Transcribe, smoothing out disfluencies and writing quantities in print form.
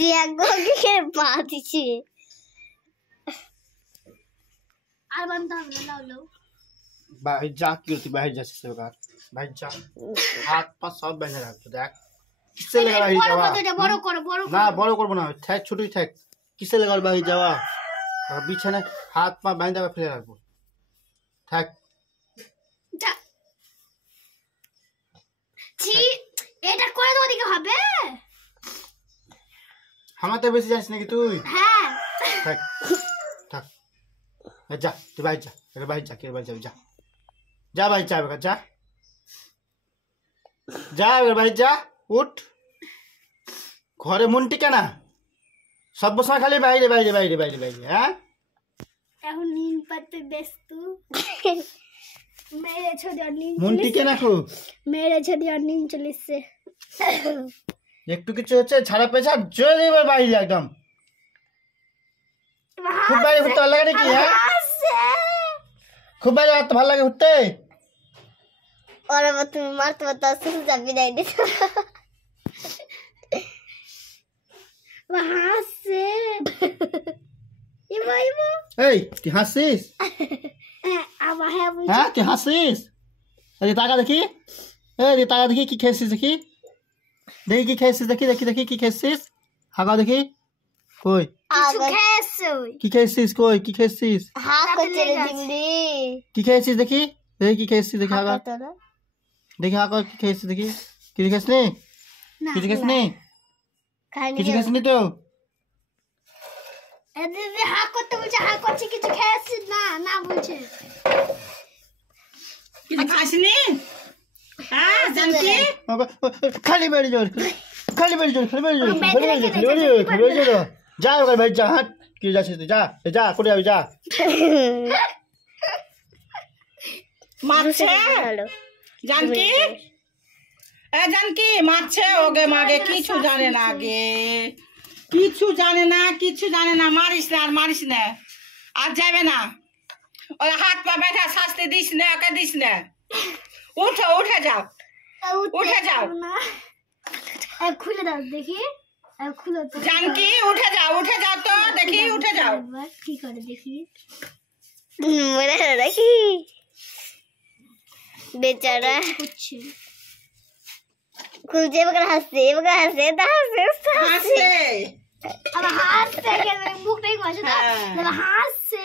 প্রিয়াঙ্কাকে পা দিছি আর বান্দা লাউলো भाई जा क्यों थी भाई जा से होगा भाई जा हाथ पास सब बहने रख देख किससे लगा भाई जावा বড় করো ना बड़ो करबो ना ठेक छोटी ठेक किससे लगा भाई जावा और बिछाने हाथ पा बांध दे फिर रखबो ठेक ছি এটা করে দাও দিকে হবে हमारे बेसी जानिस नाকি তুই হ্যাঁ ठेक ठेक जा तू भाई जा अरे भाई जा के भाई जा जा भाई जा बेटा जा जा अरे भाई जा उठ घरे मन टिके ना सब बस खाली বাইরে বাইরে বাইরে বাইরে বাইরে হ্যাঁ এখন নিন পাতে ব্যস্ত মেরে ছোড়ি আর নিন মন টিকে না খুব মেরে ছোড়ি আর নিন চলিছে একটু কিছু হচ্ছে ছাড়া পেছাড় জোরে এবার বাইরে একদম খুব বাইরে ঘুরতে ভালো লাগে নাকি হ্যাঁ খুব বাইরে হাঁটতে ভালো লাগে ঘুরতে और अब तुम मारते बता सुन जा विदाई दे वहां से इबो এই তুই হাসিস अब है হ্যাঁ তুই হাসিস এই টাকা দেখি এই টাকা দেখি কি খেয়েছিস দেখি দেখি কি খেয়েছিস দেখি দেখি দেখি কি খেয়েছিস হাগা দেখি কই কিছু খেয়েছো কি খেয়েছিস কই কি খেয়েছিস हां कचरे जिंगली কি খেয়েছিস দেখি দেখি কি খেয়েছিস দেখি হাগা তোরা দেখি হাগা কি খেয়েছিস দেখি কি খেয়েছিস নি না কিছু খেয়েছিস নি खाने কিছু খেয়েছিস নি তো এদিকে হা করতে বলছে হা করছে কিছু খেয়েছি না না বলছে কিছু খাসনি হ্যাঁ জানকি খালি বেড়ে জোর খালি বেড়ে জোর খালি বেড়ে জোর খালি বেড়ে জোর খালি বেড়ে জোর যা ওখানে ভাই যা হাট কি যাচ্ছিস তুই যা যা করে যাবি যা মারছে हेलो জানকি এ জানকি মারছে ওগে মাগে কিছু জানে না গে কিছু জানে না মারিস না আর মারিস না আর যাবে না ওর হাত পা ব্যথা শাস্তি দিস না ওকে দিস না উঠো উঠে যাও উঠে যাও अब খুলে দাও দেখি अब খুলে তো জানকি উঠে যাও তো দেখি উঠে যাও কি করে দেখি मरे रखी बेचारा कुछ खुल जे बगल हंसे दा हंसे হাসে अब हाथ से के मुख नहीं घोषित अब हाथ से